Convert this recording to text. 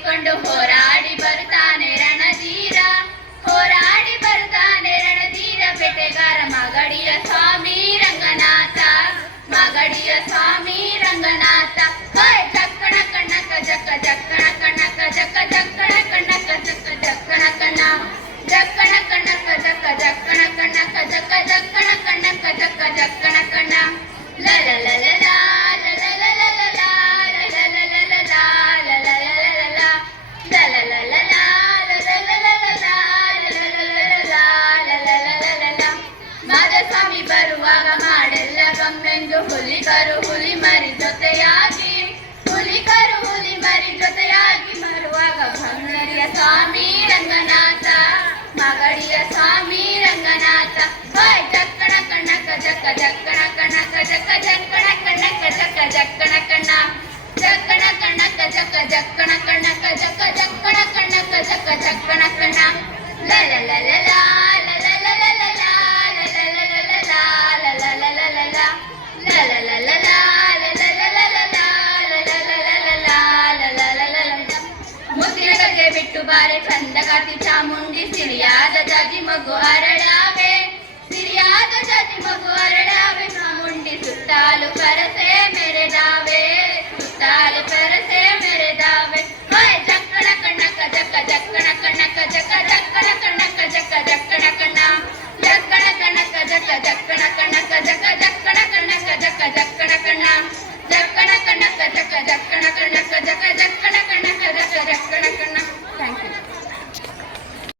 ಕೈಕೊಂಡು ಹೋರಾಡಿ ಬರ್ತಾನೆ ರಣಧೀರ. ಹೋರಾಡಿ ಬರ್ತಾನೆ ರಣಧೀರ. ಬೆಟೆಗಾರ ಮಗಡಿಯ ಸ್ವಾಮಿ ರಂಗನಾಥ. ಮಗಡಿಯ ಸ್ವಾಮಿ ರಂಗನಾಥ. ಜಕ್ಕಣ ಕಣಕ ಜಕ್ಕ, ಜಕ್ಕಣ ಕಣಕ ಜಕ್ಕ ಬಾರೆ ಚಂದಗಾತಿ ಚಾಮುಂಡಿ ಸಿರಿಯಾದ ಜಾತಿ ಮಗು ಅರಳಾವೆ ಸಿರಿಯಾದ ಜಾತಿ ಮಗು ಅರಳ